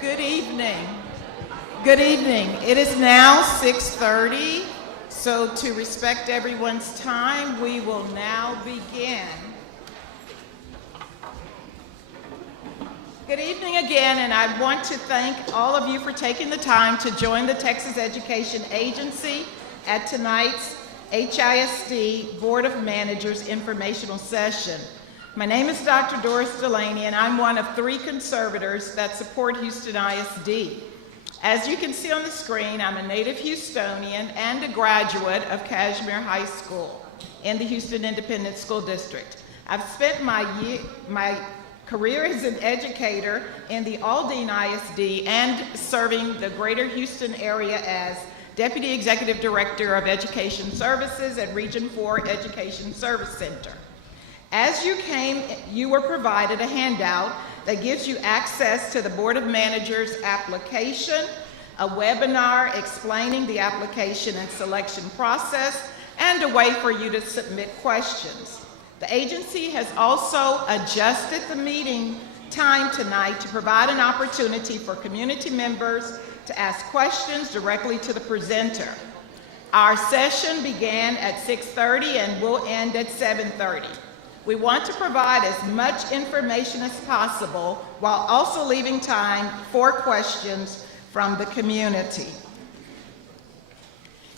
Good evening. Good evening. It is now 6:30, so to respect everyone's time, we will now begin. Good evening again, and I want to thank all of you for taking the time to join the Texas Education Agency at tonight's HISD Board of Managers informational session. My name is Dr. Doris Delaney, and I'm one of 3 conservators that support Houston ISD. As you can see on the screen, I'm a native Houstonian and a graduate of Kashmere High School in the Houston Independent School District. I've spent my career as an educator in the Aldine ISD and serving the greater Houston area as Deputy Executive Director of Education Services at Region 4 Education Service Center. As you came, you were provided a handout that gives you access to the Board of Managers application, a webinar explaining the application and selection process, and a way for you to submit questions. The agency has also adjusted the meeting time tonight to provide an opportunity for community members to ask questions directly to the presenter. Our session began at 6:30 and will end at 7:30. We want to provide as much information as possible while also leaving time for questions from the community.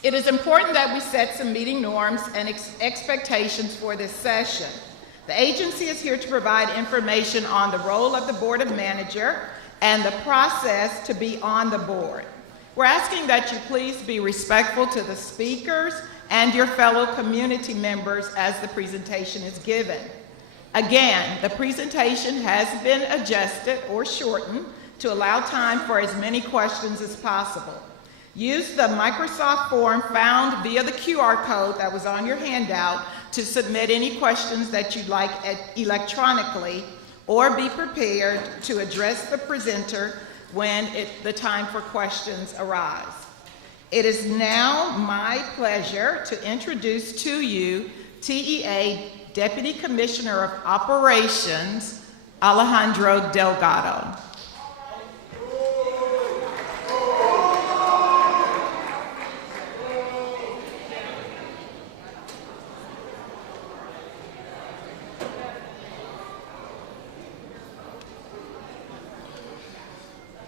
It is important that we set some meeting norms and expectations for this session. The agency is here to provide information on the role of the Board of Manager and the process to be on the board. We're asking that you please be respectful to the speakers and your fellow community members as the presentation is given. Again, the presentation has been adjusted or shortened to allow time for as many questions as possible. Use the Microsoft form found via the QR code that was on your handout to submit any questions that you'd like electronically, or be prepared to address the presenter when the time for questions arise. It is now my pleasure to introduce to you TEA Deputy Commissioner of Operations, Alejandro Delgado.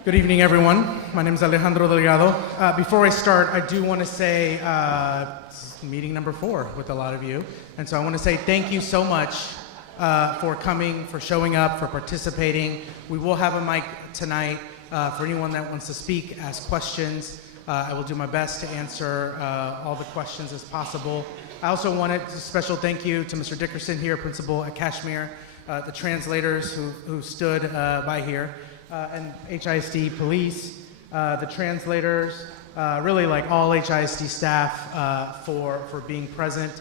Good evening, everyone. My name is Alejandro Delgado. Before I start, I do want to say this is meeting number 4 with a lot of you. And so I want to say thank you so much for coming, for showing up, for participating. We will have a mic tonight for anyone that wants to speak, ask questions. I will do my best to answer all the questions as possible. I also wanted a special thank you to Mr. Dickerson here, principal at Kashmere, the translators who stood by here. And HISD police, the translators, really like all HISD staff for being present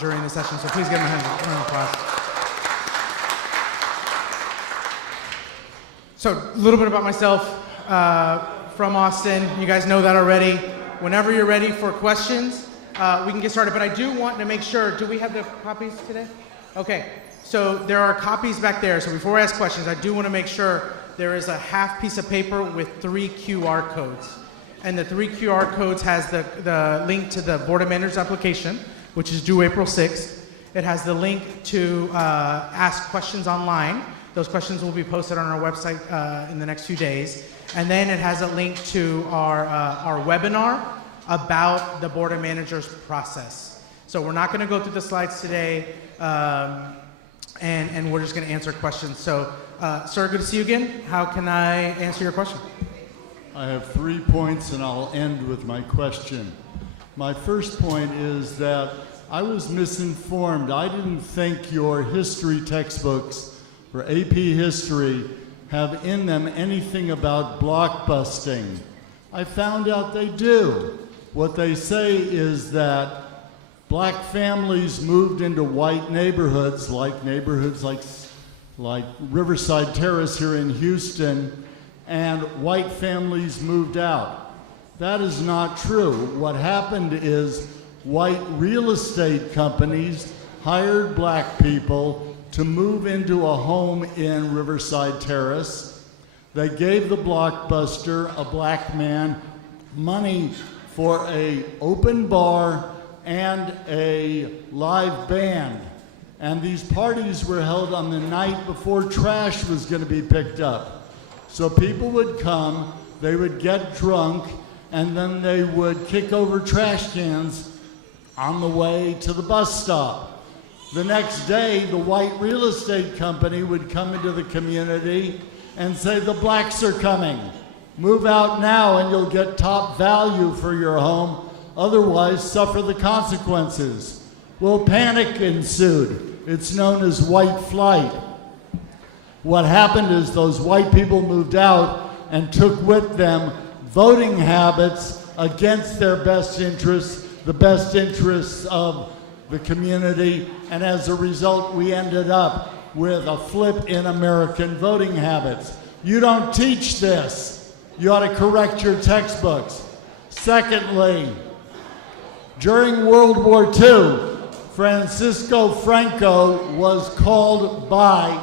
during the session. So please give them a round of applause. So a little bit about myself, from Austin. You guys know that already. Whenever you're ready for questions, we can get started. But I do want to make sure, do we have the copies today? Okay, so there are copies back there. So before I ask questions, I do want to make sure there is a half piece of paper with 3 QR codes. And the 3 QR codes has the link to the Board of Managers application, which is due April 6th. It has the link to ask questions online. Those questions will be posted on our website in the next few days. And then it has a link to our webinar about the Board of Managers process. So we're not going to go through the slides today, and we're just going to answer questions. So, sir, good to see you again. How can I answer your question? I have 3 points, and I'll end with my question. My first point is that I was misinformed. I didn't think your history textbooks for AP history have in them anything about blockbusting. I found out they do. What they say is that black families moved into white neighborhoods like Riverside Terrace here in Houston, and white families moved out. That is not true. What happened is white real estate companies hired black people to move into a home in Riverside Terrace. They gave the Blockbuster, a black man, money for an open bar and a live band. And these parties were held on the night before trash was going to be picked up. So people would come, they would get drunk, and then they would kick over trash cans on the way to the bus stop. The next day, the white real estate company would come into the community and say, the blacks are coming. Move out now and you'll get top value for your home. Otherwise, suffer the consequences. Well, panic ensued. It's known as white flight. What happened is those white people moved out and took with them voting habits against their best interests, the best interests of the community, and as a result, we ended up with a flip in American voting habits. You don't teach this. You ought to correct your textbooks. Secondly, during World War II, Francisco Franco was called by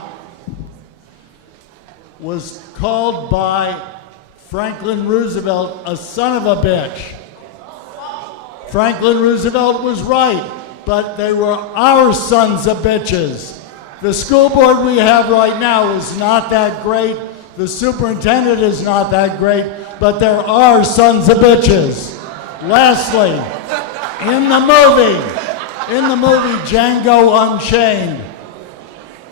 Franklin Roosevelt a son of a bitch. Franklin Roosevelt was right, but they were our sons of bitches. The school board we have right now is not that great. The superintendent is not that great, but there are sons of bitches. Lastly, in the movie Django Unchained,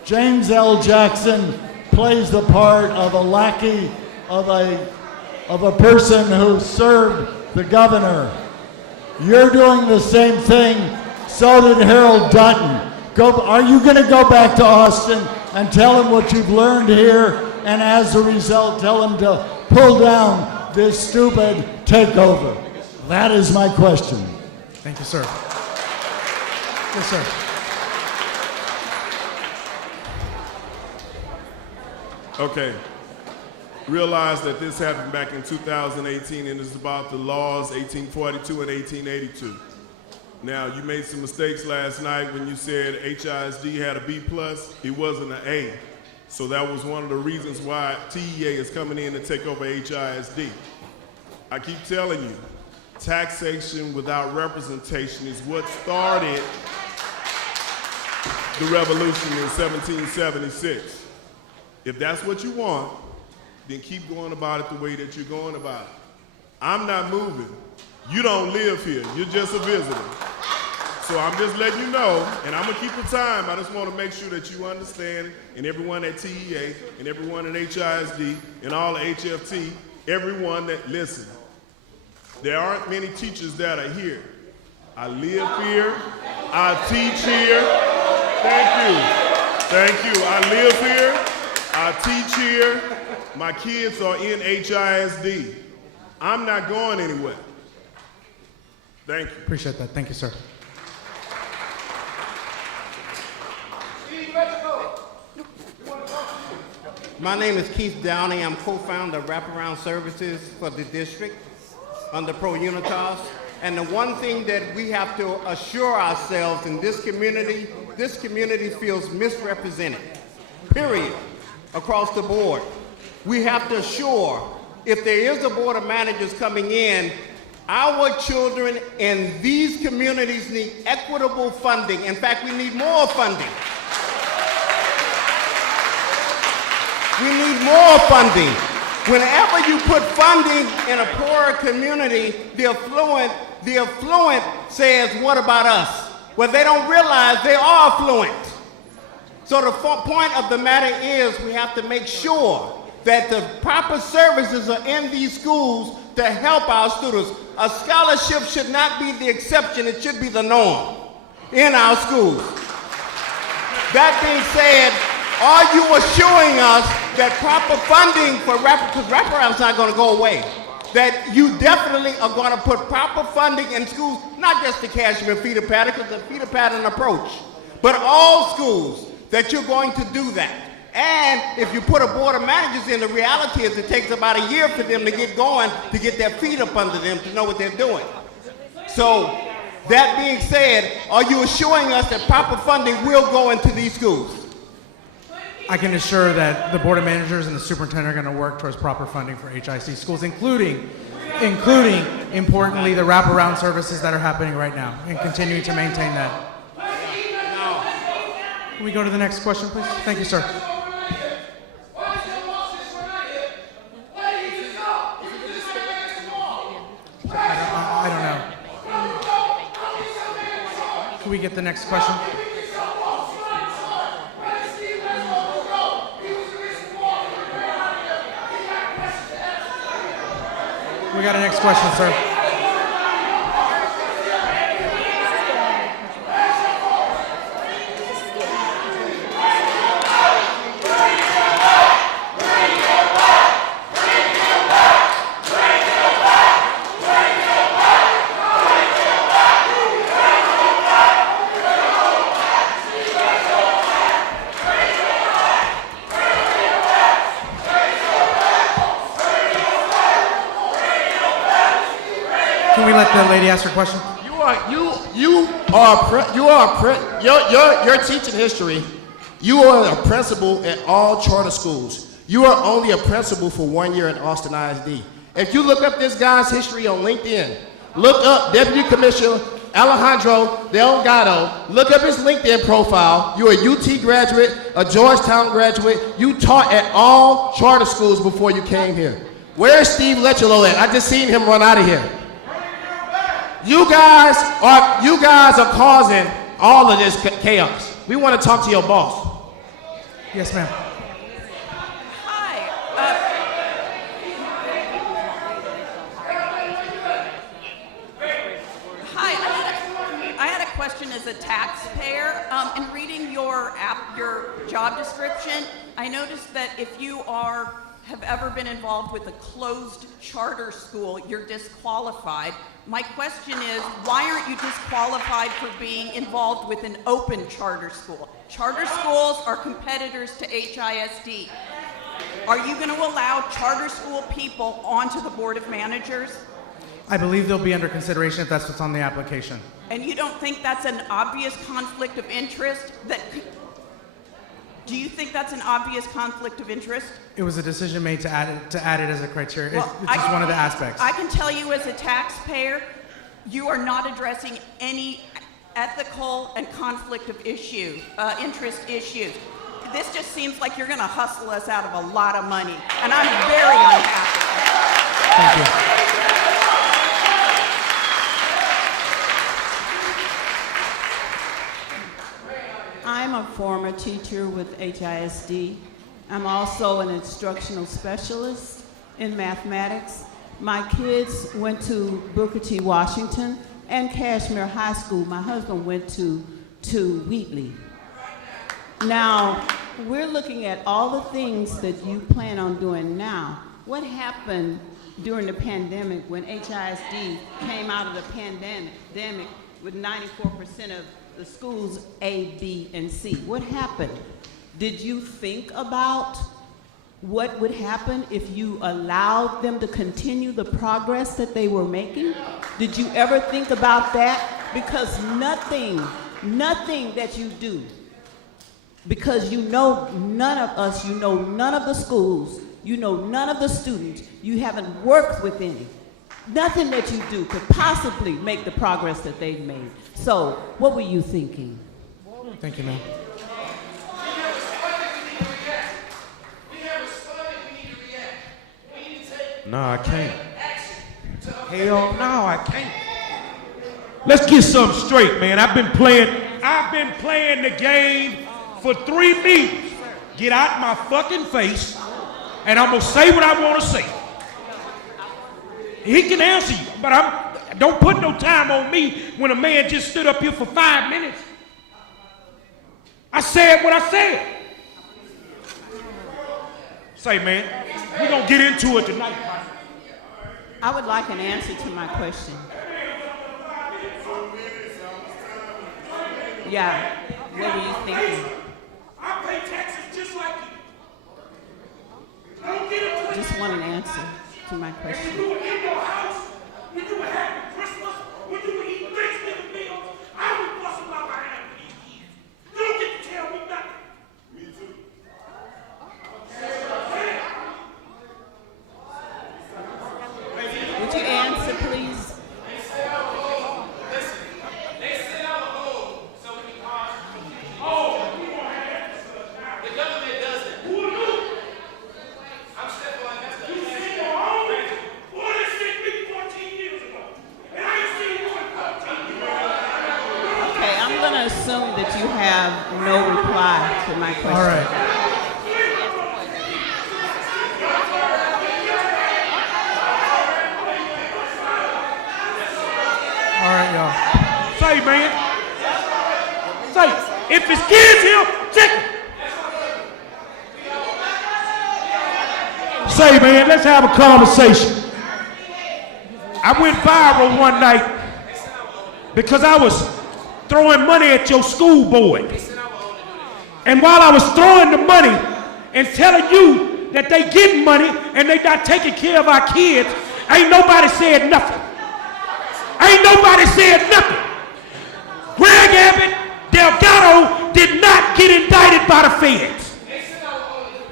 James L. Jackson plays the part of a lackey of a person who served the governor. You're doing the same thing. So did Harold Dutton. Are you going to go back to Austin and tell him what you've learned here, and as a result, tell him to pull down this stupid takeover? That is my question. Thank you, sir. Yes, sir. Okay. Realize that this happened back in 2018, and it's about the laws 1842 and 1882. Now, you made some mistakes last night when you said HISD had a B+. It wasn't an A. So that was one of the reasons why TEA is coming in to take over HISD. I keep telling you, taxation without representation is what started the revolution in 1776. If that's what you want, then keep going about it the way that you're going about it. I'm not moving. You don't live here. You're just a visitor. So I'm just letting you know, and I'm gonna keep the time. I just want to make sure that you understand, and everyone at TEA, and everyone at HISD, and all the HFT, everyone that listen. There aren't many teachers that are here. I live here. I teach here. Thank you. Thank you. I live here. I teach here. My kids are in HISD. I'm not going anywhere. Thank you. Appreciate that. Thank you, sir. My name is Keith Downey. I'm co-founder of Wraparound Services for the district under Pro Unitas. And the one thing that we have to assure ourselves in this community feels misrepresented, period, across the board. We have to assure, if there is a board of managers coming in, our children in these communities need equitable funding. In fact, we need more funding. We need more funding. Whenever you put funding in a poorer community, the affluent says, what about us? Well, they don't realize they are affluent. So the point of the matter is we have to make sure that the proper services are in these schools to help our students. A scholarship should not be the exception, it should be the norm in our schools. That being said, are you assuring us that proper funding for because wraparound's not going to go away, that you definitely are going to put proper funding in schools, not just the Cashmere feeder pattern, because the feeder pattern approach, but all schools, that you're going to do that? And if you put a board of managers in, the reality is it takes about a year for them to get going, to get their feet up under them, to know what they're doing. So, that being said, are you assuring us that proper funding will go into these schools? I can assure that the Board of Managers and the Superintendent are going to work towards proper funding for HISD schools, including, importantly, the wraparound services that are happening right now, and continuing to maintain that. Can we go to the next question, please? Thank you, sir. I don't know. Can we get the next question? We got a next question, sir. Can we let the lady ask her question? You're teaching history. You are a principal at all charter schools. You are only a principal for 1 year at Austin ISD. If you look up this guy's history on LinkedIn, look up Deputy Commissioner Alejandro Delgado, look up his LinkedIn profile. You're a UT graduate, a Georgetown graduate. You taught at all charter schools before you came here. Where's Steve Lechelo at? I just seen him run out of here. You guys are causing all of this chaos. We want to talk to your boss. Yes, ma'am. Hi. I had a question as a taxpayer. In reading your job description, I noticed that if you have ever been involved with a closed charter school, you're disqualified. My question is, why aren't you disqualified for being involved with an open charter school? Charter schools are competitors to HISD. Are you going to allow charter school people onto the Board of Managers? I believe they'll be under consideration if that's what's on the application. And you don't think that's an obvious conflict of interest? Do you think that's an obvious conflict of interest? It was a decision made to add it as a criteria. It's just one of the aspects. I can tell you as a taxpayer, you are not addressing any ethical and conflict of interest issues. This just seems like you're going to hustle us out of a lot of money, and I'm very unhappy. Thank you. I'm a former teacher with HISD. I'm also an instructional specialist in mathematics. My kids went to Booker T. Washington and Cashmere High School. My husband went to Wheatley. Now, we're looking at all the things that you plan on doing now. What happened during the pandemic when HISD came out of the pandemic with 94% of the schools A, B, and C? What happened? Did you think about what would happen if you allowed them to continue the progress that they were making? Did you ever think about that? Because nothing that you do, because you know none of us, you know none of the schools, you know none of the students, you haven't worked with any. Nothing that you do could possibly make the progress that they've made. So, what were you thinking? Thank you, ma'am. No, I can't. Hell no, I can't. Let's get something straight, man. I've been playing the game for 3 meetings. Get out my fucking face, and I'm gonna say what I want to say. He can answer you, but don't put no time on me when a man just stood up here for 5 minutes. I said what I said. Say, man, we're gonna get into it tonight. I would like an answer to my question. Yeah, what were you thinking? I pay taxes just like you. Don't get into it. Just want an answer to my question. When you were in your house, when you were having Christmas, when you were eating Thanksgiving meals, I was busting my behind for these years. You don't get to tell me nothing. Me too. assume that you have no reply to my question. All right. All right, y'all. Say, man. Say, if it's kids here, check it. Say, man, let's have a conversation. I went viral one night because I was throwing money at your school board. And while I was throwing the money and telling you that they getting money and they not taking care of our kids, ain't nobody said nothing. Ain't nobody said nothing. Greg Abbott, Delgado did not get indicted by the feds.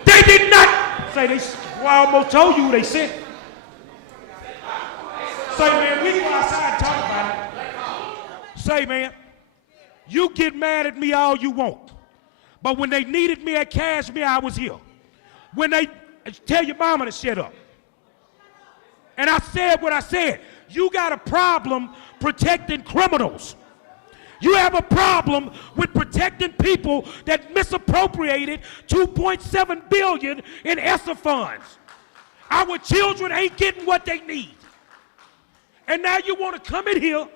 They did not. Say they. Well, I almost told you who they sent. Say, man, we go outside and talk about it. Say, man, you get mad at me all you want. But when they needed me at Cashmere, I was here. When they tell your mama to shut up. And I said what I said. You got a problem protecting criminals. You have a problem with protecting people that misappropriated $2.7 billion in ESSA funds. Our children ain't getting what they need. And now you want to come in here.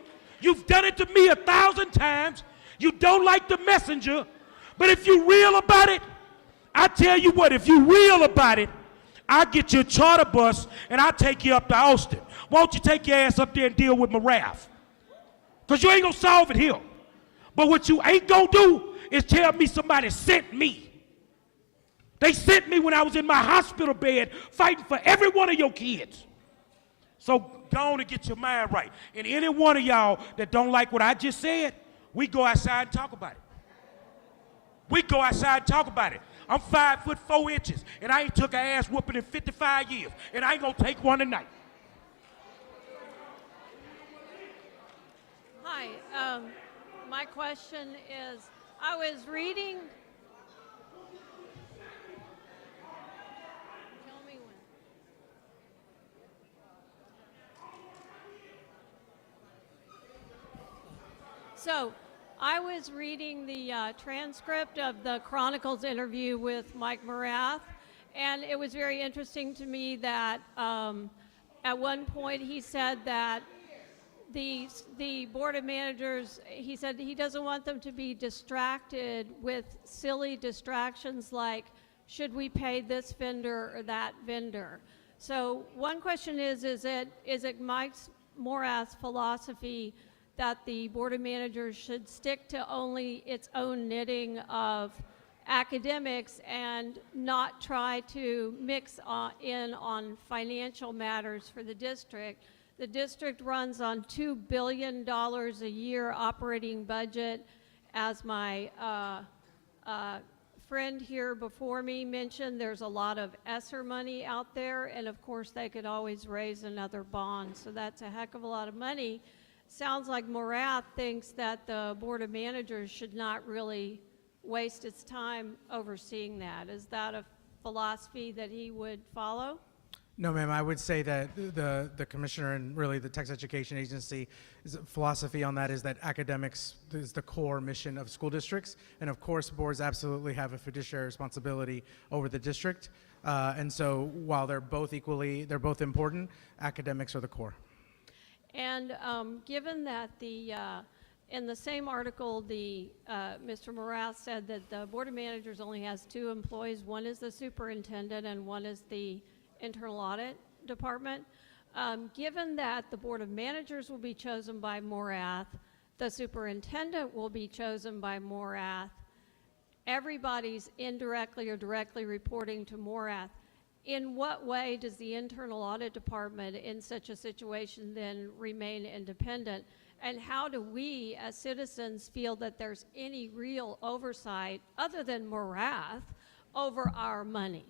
You've done it to me 1,000 times. You don't like the messenger. But if you're real about it, I tell you what, if you're real about it, I'll get you a charter bus and I'll take you up to Austin. Why don't you take your ass up there and deal with Marath? Because you ain't going to solve it here. But what you ain't going to do is tell me somebody sent me. They sent me when I was in my hospital bed fighting for every one of your kids. So go on and get your mind right. And any one of y'all that don't like what I just said, we go outside and talk about it. We go outside and talk about it. I'm 5'4" and I ain't took an ass whooping in 55 years, and I ain't gonna take one tonight. Hi, my question is, I was reading. Tell me when. So, I was reading the transcript of the Chronicles interview with Mike Morath, and it was very interesting to me that at one point he said that the board of managers, he said he doesn't want them to be distracted with silly distractions like, should we pay this vendor or that vendor? So one question is it Mike Morath's philosophy that the board of managers should stick to only its own knitting of academics and not try to mix in on financial matters for the district? The district runs on $2 billion a year operating budget. As my friend here before me mentioned, there's a lot of ESSER money out there, and of course they could always raise another bond, so that's a heck of a lot of money. Sounds like Morath thinks that the Board of Managers should not really waste its time overseeing that. Is that a philosophy that he would follow? No, ma'am. I would say that the commissioner and really the Texas Education Agency's philosophy on that is that academics is the core mission of school districts, and of course boards absolutely have a fiduciary responsibility over the district. And so while they're both important, academics are the core. And given that in the same article, Mr. Morath said that the Board of Managers only has 2 employees. One is the superintendent and one is the internal audit department. Given that the Board of Managers will be chosen by Morath, the superintendent will be chosen by Morath, everybody's indirectly or directly reporting to Morath. In what way does the internal audit department in such a situation then remain independent? And how do we as citizens feel that there's any real oversight other than Morath over our money?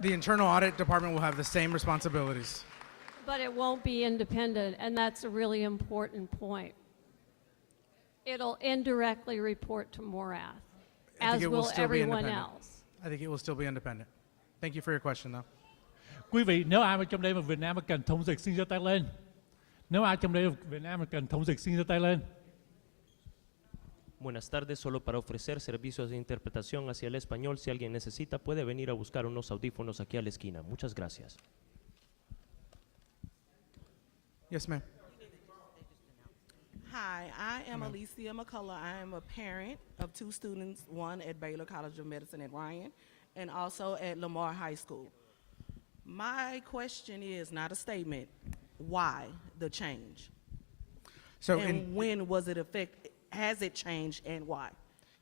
The internal audit department will have the same responsibilities. But it won't be independent, and that's a really important point. It'll indirectly report to Morath, as will everyone else. I think it will still be independent. Thank you for your question, though. Quý vị, nếu ai trong đây mà Việt Nam mà cần thống dịch xin giơ tay lên. Nếu ai trong đây Việt Nam mà cần thống dịch xin giơ tay lên. Buenas tardes, solo para ofrecer servicios de interpretación hacia el español. Si alguien necesita, puede venir a buscar unos audífonos aquí a la esquina. Muchas gracias. Yes, ma'am. Hi, I am Alicia McCullough. I am a parent of 2 students, one at Baylor College of Medicine at Ryan and also at Lamar High School. My question is not a statement. Why the change? So And when was it has it changed and why?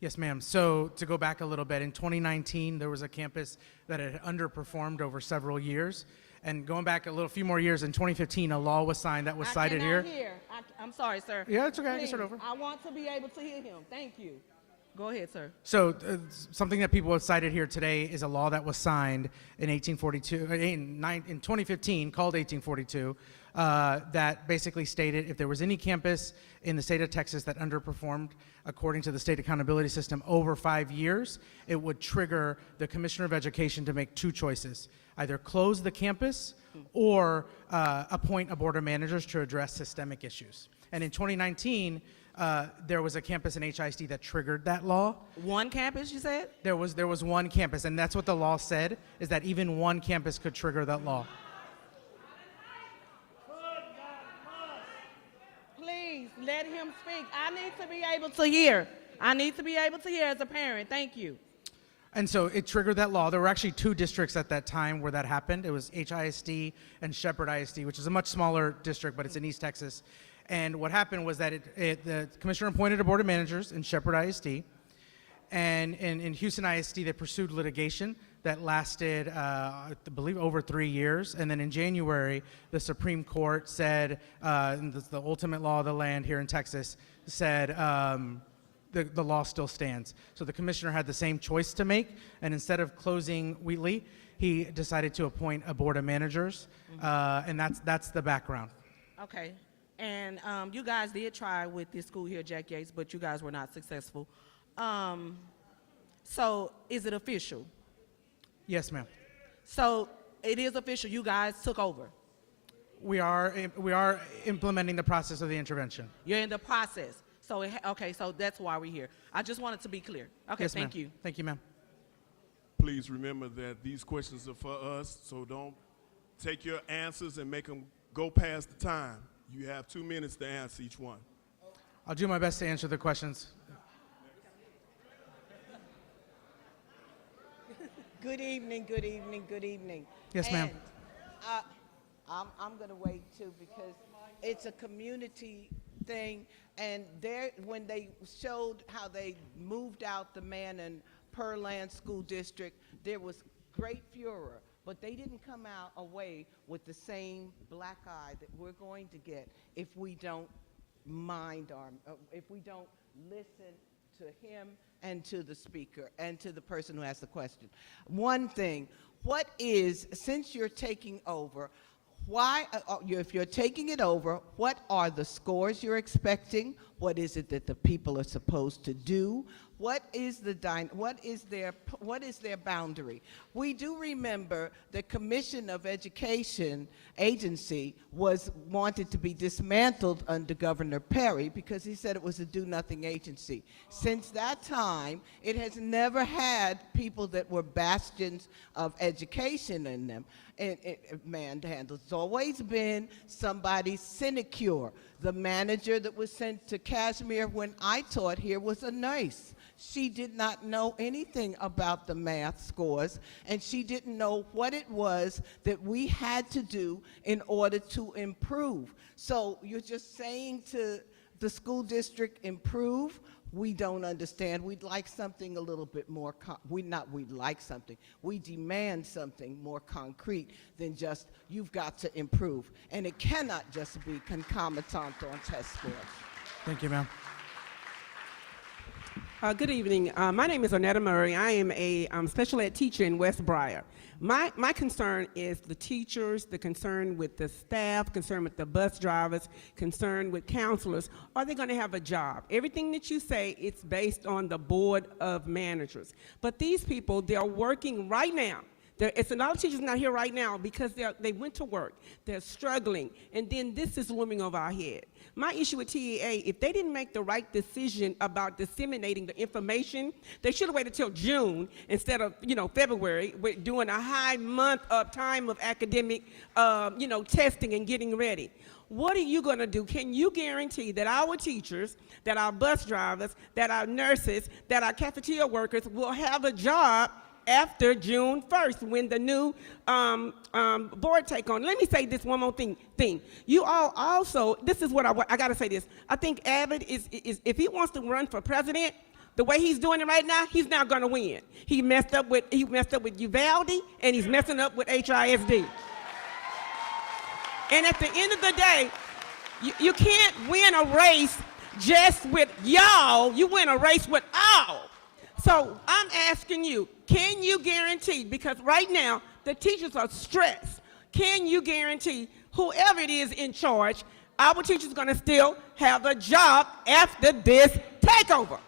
Yes, ma'am. So to go back a little bit, in 2019, there was a campus that had underperformed over several years. And going back a few more years, in 2015, a law was signed that was cited here. I'm sorry, sir. Yeah, it's okay. I can Please, start over. I want to be able to hear him. Thank you. Go ahead, sir. So something that people have cited here today is a law that was signed in 2015, called 1842, that basically stated if there was any campus in the state of Texas that underperformed according to the state accountability system over 5 years, it would trigger the Commissioner of Education to make 2 choices: either close the campus or appoint a board of managers to address systemic issues. And in 2019, there was a campus in HISD that triggered that law. One campus, you said? There was one campus, and that's what the law said, is that even one campus could trigger that law. Please let him speak. I need to be able to hear. I need to be able to hear as a parent. Thank you. And so it triggered that law. There were actually 2 districts at that time where that happened. It was HISD and Shepherd ISD, which is a much smaller district, but it's in East Texas. And what happened was that the commissioner appointed a board of managers in Shepherd ISD. And in Houston ISD, they pursued litigation that lasted, I believe, over 3 years. And then in January, the Supreme Court said, the ultimate law of the land here in Texas said, the law still stands. So the commissioner had the same choice to make, and instead of closing Wheatley, he decided to appoint a board of managers, and that's the background. Okay. And you guys did try with this school here, Jack Yates, but you guys were not successful. So is it official? Yes, ma'am. So it is official. You guys took over. We are implementing the process of the intervention. You're in the process. So, okay, so that's why we're here. I just wanted to be clear. Okay, Yes, thank ma'am. you. Thank you, ma'am. Please remember that these questions are for us, so don't take your answers and make them go past the time. You have 2 minutes to answer each one. I'll do my best to answer the questions. Good evening, good evening, good evening. Yes, ma'am. I'm going to wait too because it's a community thing, and when they showed how they moved out the Mannon Pearland School District, there was great furor, but they didn't come out away with the same black eye that we're going to get if we don't if we don't listen to him and to the speaker and to the person who asked the question. One thing, since you're taking over, if you're taking it over, what are the scores you're expecting? What is it that the people are supposed to do? What is their boundary? We do remember the Commission of Education agency wanted to be dismantled under Governor Perry because he said it was a do-nothing agency. Since that time, it has never had people that were bastions of education in them manhandled. It's always been somebody's sinecure. The manager that was sent to Kashmir when I taught here was a nurse. She did not know anything about the math scores, and she didn't know what it was that we had to do in order to improve. So you're just saying to the school district, improve? We don't understand. We'd like something a little bit more, we demand something more concrete than just, you've got to improve. And it cannot just be concomitant on test scores. Thank you, ma'am. Good evening. My name is Ornetta Murray. I am a special ed teacher in West Briar. My concern is the teachers, the concern with the staff, concern with the bus drivers, concern with counselors. Are they going to have a job? Everything that you say, it's based on the board of managers. But these people, they're working right now. It's a lot of teachers not here right now because they went to work, they're struggling, and then this is looming over our head. My issue with TEA, if they didn't make the right decision about disseminating the information, they should have waited till June instead of, February, with doing a high month of time of academic, testing and getting ready. What are you going to do? Can you guarantee that our teachers, that our bus drivers, that our nurses, that our cafeteria workers will have a job after June 1st when the new board take on? Let me say this one more thing. You all also, this is what I got to say this. I think Abbott is, if he wants to run for president, the way he's doing it right now, he's not going to win. He messed up with Uvalde, and he's messing up with HISD. And at the end of the day, you can't win a race just with y'all. You win a race with all. So I'm asking you, can you guarantee, because right now the teachers are stressed, can you guarantee whoever it is in charge, our teachers are going to still have a job after this takeover?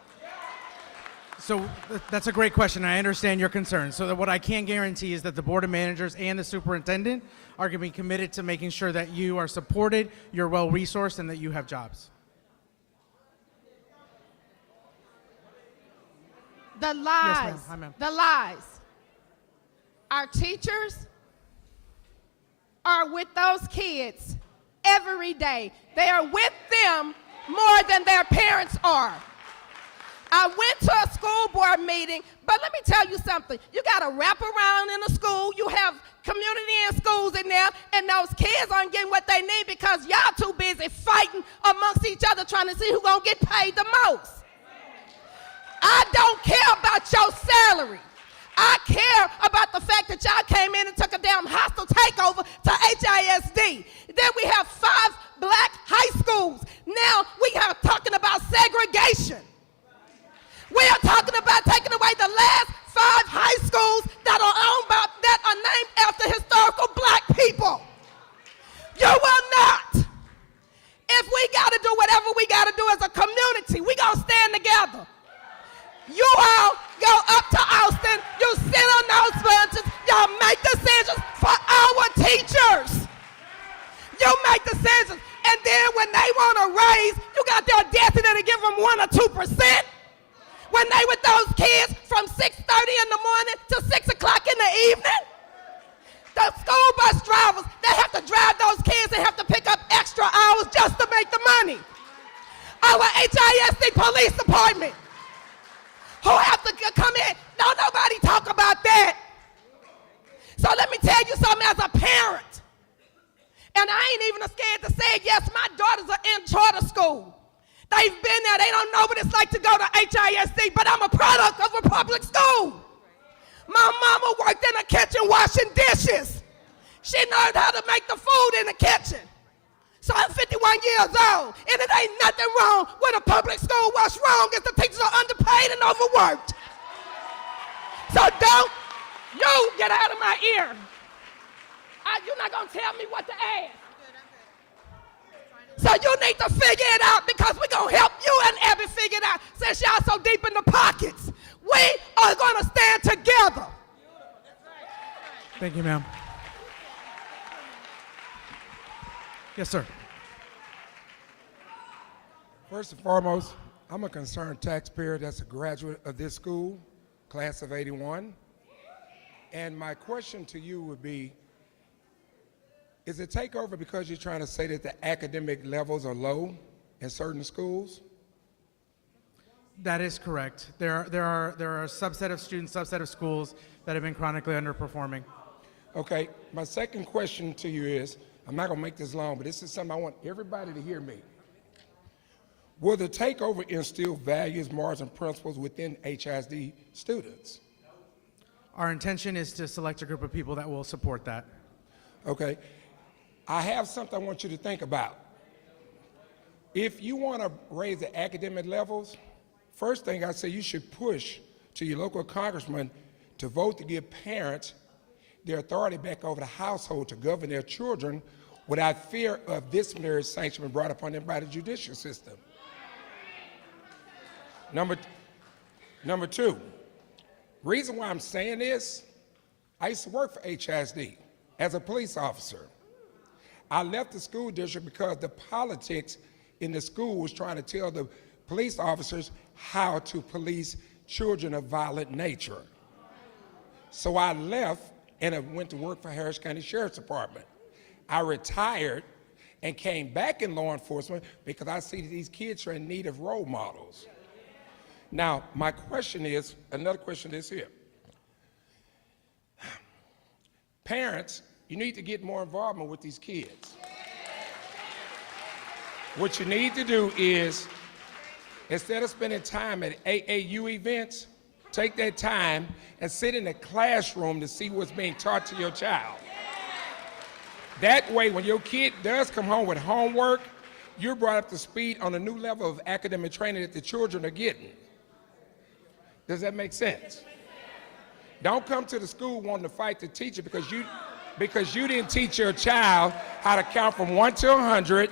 So that's a great question. I understand your concern. So that what I can guarantee is that the Board of Managers and the Superintendent are going to be committed to making sure that you are supported, you're well-resourced, and that you have jobs. The lies. Yes, ma'am. Hi, ma'am. The lies. Our teachers are with those kids every day. They are with them more than their parents are. I went to a school board meeting, but let me tell you something. You got to wrap around in a school. You have community and schools in there, and those kids aren't getting what they need because y'all too busy fighting amongst each other trying to see who's going to get paid the most. I don't care about your salary. I care about the fact that y'all came in and took a damn hostile takeover to HISD. Then we have 5 black high schools. Now we are talking about segregation. We are talking about taking away the last 5 high schools that are owned by, that are named after historical black people. You will not. If we got to do whatever we got to do as a community, we going to stand together. You all go up to Austin, you sit on those benches, y'all make decisions for our teachers. You make decisions, and then when they want to raise, you got the audacity to give them 1 or 2%. When they with those kids from 6:30 in the morning to 6 o'clock in the evening. The school bus drivers, they have to drive those kids and have to pick up extra hours just to make the money. Our HISD police department, who have to come in, don't nobody talk about that. So let me tell you something as a parent, and I ain't even scared to say it, yes, my daughters are in charter school. They've been there. They don't know what it's like to go to HISD, but I'm a product of a public school. My mama worked in the kitchen washing dishes. She learned how to make the food in the kitchen. So I'm 51 years old, and it ain't nothing wrong with a public school. What's wrong is the teachers are underpaid and overworked. So don't you get out of my ear. You're not going to tell me what to ask. So you need to figure it out because we're going to help you and Abby figure it out since y'all so deep in the pockets. We are going to stand together. Thank you, ma'am. Yes, sir. First and foremost, I'm a concerned taxpayer that's a graduate of this school, class of '81. And my question to you would be, is it takeover because you're trying to say that the academic levels are low in certain schools? That is correct. There are a subset of students, subset of schools that have been chronically underperforming. Okay, my second question to you is, I'm not gonna make this long, but this is something I want everybody to hear me. Will the takeover instill values, morals, and principles within HISD students? Our intention is to select a group of people that will support that. Okay, I have something I want you to think about. If you want to raise the academic levels, first thing I say, you should push to your local congressman to vote to give parents their authority back over the household to govern their children without fear of disciplinary sanction being brought upon them by the judicial system. Number two, reason why I'm saying this, I used to work for HISD as a police officer. I left the school district because the politics in the school was trying to tell the police officers how to police children of violent nature. So I left and I went to work for Harris County Sheriff's Department. I retired and came back in law enforcement because I see that these kids are in need of role models. Now, my question is, another question is here. Parents, you need to get more involvement with these kids. What you need to do is, instead of spending time at AAU events, take that time and sit in the classroom to see what's being taught to your child. That way, when your kid does come home with homework, you're brought up to speed on a new level of academic training that the children are getting. Does that make sense? Don't come to the school wanting to fight the teacher because you didn't teach your child how to count from 1 to 100,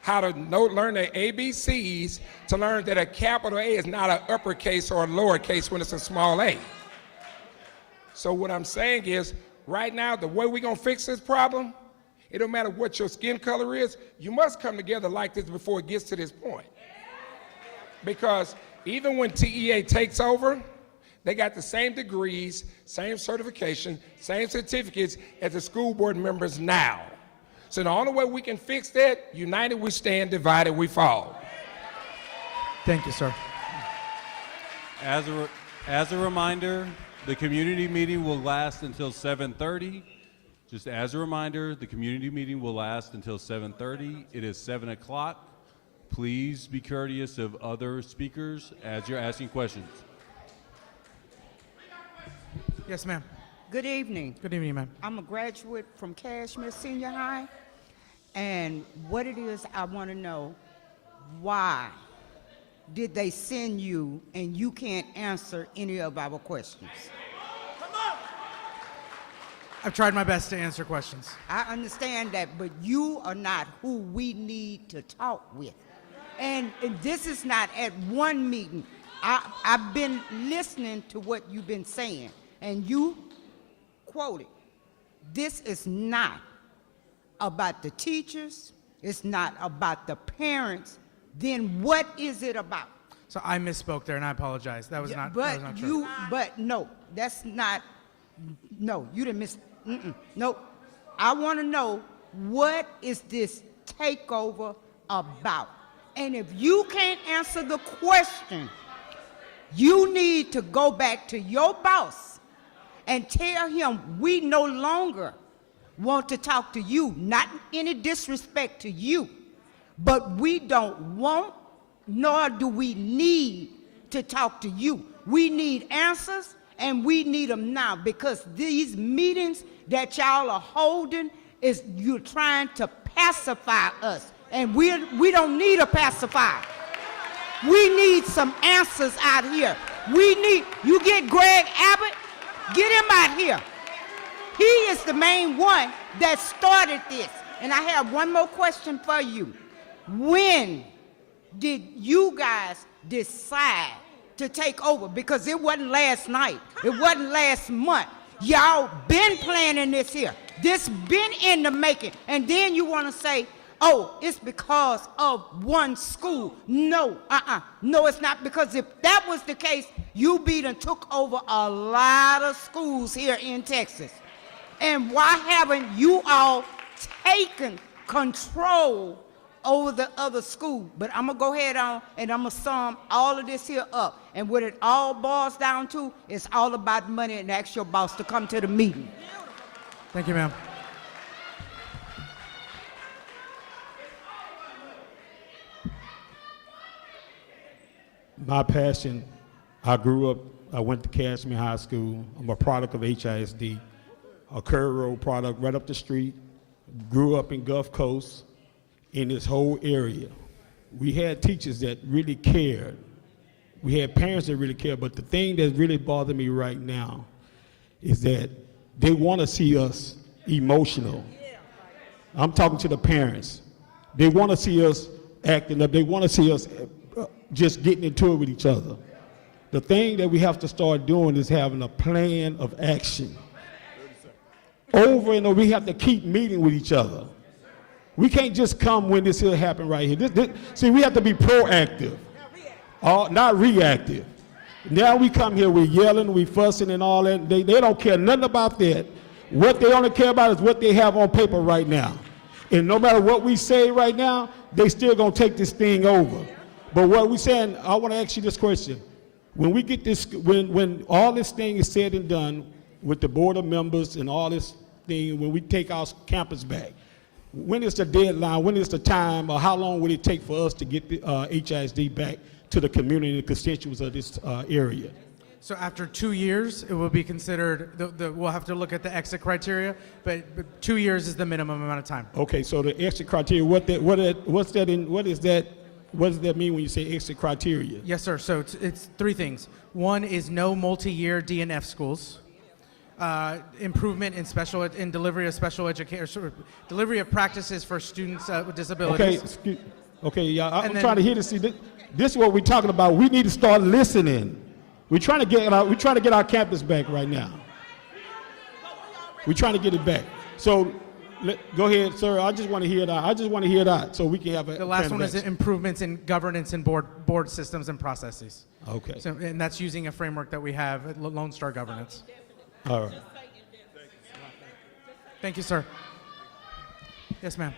how to learn their ABCs, to learn that a capital A is not an uppercase or a lowercase when it's a small a. So what I'm saying is, right now, the way we're gonna fix this problem, it don't matter what your skin color is, you must come together like this before it gets to this point. Because even when TEA takes over, they got the same degrees, same certification, same certificates as the school board members now. So the only way we can fix that, united we stand, divided we fall. Thank you, sir. As a reminder, the community meeting will last until 7:30. Just as a reminder, the community meeting will last until 7:30. It is 7 o'clock. Please be courteous of other speakers as you're asking questions. Yes, ma'am. Good evening. Good evening, ma'am. I'm a graduate from Cashmere Senior High, and what it is I want to know, why did they send you and you can't answer any of our questions? I've tried my best to answer questions. I understand that, but you are not who we need to talk with. And this is not at one meeting. I've been listening to what you've been saying, and you quoted, this is not about the teachers, it's not about the parents, then what is it about? So I misspoke there, and I apologize. That was not true. But no, that's not, no, you didn't miss, no. I want to know, what is this takeover about? And if you can't answer the question, you need to go back to your boss and tell him we no longer want to talk to you, not any disrespect to you, but we don't want, nor do we need to talk to you. We need answers, and we need them now, because these meetings that y'all are holding is you're trying to pacify us, and we don't need a pacifier. We need some answers out here. We need, you get Greg Abbott, get him out here. He is the main one that started this. And I have one more question for you. When did you guys decide to take over? Because it wasn't last night. It wasn't last month. Y'all been planning this here. This been in the making. And then you want to say, oh, it's because of one school. No, no, it's not, because if that was the case, you beat and took over a lot of schools here in Texas. And why haven't you all taken control over the other school? But I'm gonna go ahead on and I'm gonna sum all of this here up. And what it all boils down to is all about money, and ask your boss to come to the meeting. Thank you, ma'am. My passion, I grew up, I went to Cashmere High School. I'm a product of HISD, a Curry Road product right up the street. Grew up in Gulf Coast, in this whole area. We had teachers that really cared. We had parents that really cared, but the thing that really bothers me right now is that they want to see us emotional. I'm talking to the parents. They want to see us acting up. They want to see us just getting into it with each other. The thing that we have to start doing is having a plan of action. over and over. We have to keep meeting with each other. We can't just come when this will happen right here. See, we have to be proactive, not reactive. Now we come here, we're yelling, we fussing and all that. They don't care nothing about that. What they only care about is what they have on paper right now. And no matter what we say right now, they still gonna take this thing over. But what we saying, I wanna ask you this question. When we get this, when all this thing is said and done with the board of members and all this thing, when we take our campus back, when is the deadline, when is the time, or how long will it take for us to get the HISD back to the community and the constituents of this area? So after 2 years, it will be considered, we'll have to look at the exit criteria, but 2 years is the minimum amount of time. Okay, so the exit criteria, what does that mean when you say exit criteria? Yes, sir. So it's three things. One is no multi-year DNF schools. Improvement in delivery of special education, delivery of practices for students with disabilities. Okay, yeah, I'm trying to hear this. See, this is what we're talking about. We need to start listening. We're trying to get our campus back right now. We're trying to get it back. So go ahead, sir. I just want to hear that. So we can have a. The last one is improvements in governance and board systems and processes. Okay. So, and that's using a framework that we have at Lone Star Governance. All right. Thank you, sir. Yes, ma'am.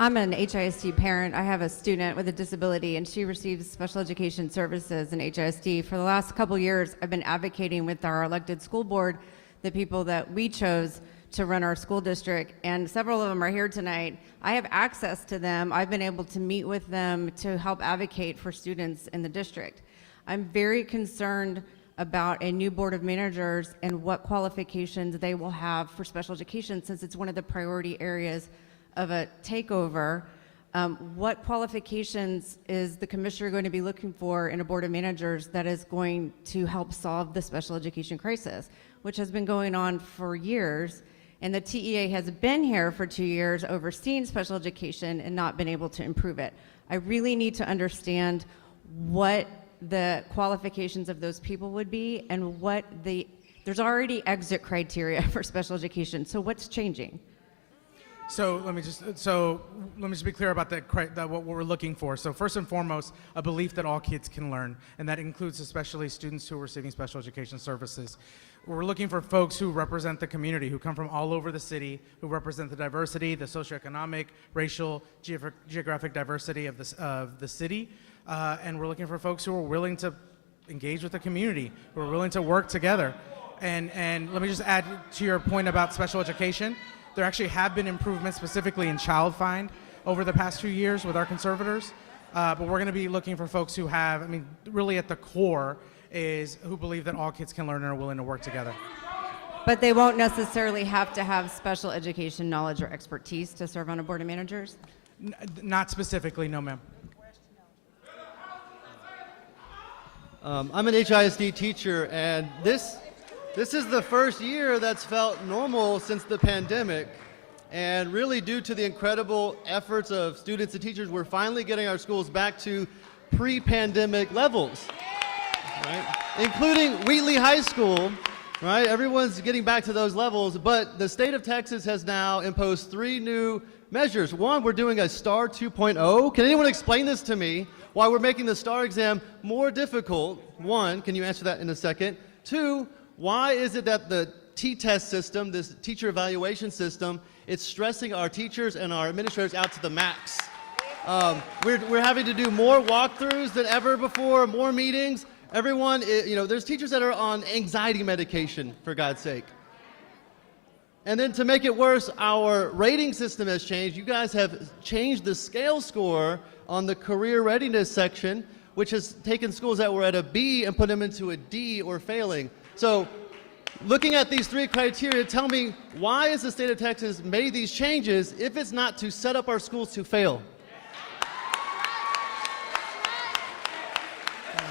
I'm an HISD parent. I have a student with a disability, and she receives special education services in HISD. For the last couple years, I've been advocating with our elected school board, the people that we chose to run our school district, and several of them are here tonight. I have access to them. I've been able to meet with them to help advocate for students in the district. I'm very concerned about a new board of managers and what qualifications they will have for special education, since it's one of the priority areas of a takeover. What qualifications is the commissioner going to be looking for in a board of managers that is going to help solve the special education crisis, which has been going on for years, and the TEA has been here for 2 years overseeing special education and not been able to improve it. I really need to understand what the qualifications of those people would be, and there's already exit criteria for special education, so what's changing? So let me just be clear about what we're looking for. So first and foremost, a belief that all kids can learn, and that includes especially students who are receiving special education services. We're looking for folks who represent the community, who come from all over the city, who represent the diversity, the socioeconomic, racial, geographic diversity of the city, and we're looking for folks who are willing to engage with the community, who are willing to work together. And let me just add to your point about special education. There actually have been improvements specifically in child find over the past 2 years with our conservators, but we're going to be looking for folks who have, really at the core is who believe that all kids can learn and are willing to work together. But they won't necessarily have to have special education knowledge or expertise to serve on a board of managers? Not specifically, no, ma'am. I'm an HISD teacher, and this is the first year that's felt normal since the pandemic, and really due to the incredible efforts of students and teachers, we're finally getting our schools back to pre-pandemic levels, right? Including Wheatley High School, right? Everyone's getting back to those levels, but the state of Texas has now imposed 3 new measures. One, we're doing a STAR 2.0. Can anyone explain this to me? Why we're making the STAR exam more difficult? One, can you answer that in a second? 2, why is it that the T-test system, this teacher evaluation system, it's stressing our teachers and our administrators out to the max? We're having to do more walkthroughs than ever before, more meetings. Everyone, there's teachers that are on anxiety medication, for God's sake. And then to make it worse, our rating system has changed. You guys have changed the scale score on the career readiness section, which has taken schools that were at a B and put them into a D or failing. So looking at these 3 criteria, tell me, why has the state of Texas made these changes if it's not to set up our schools to fail?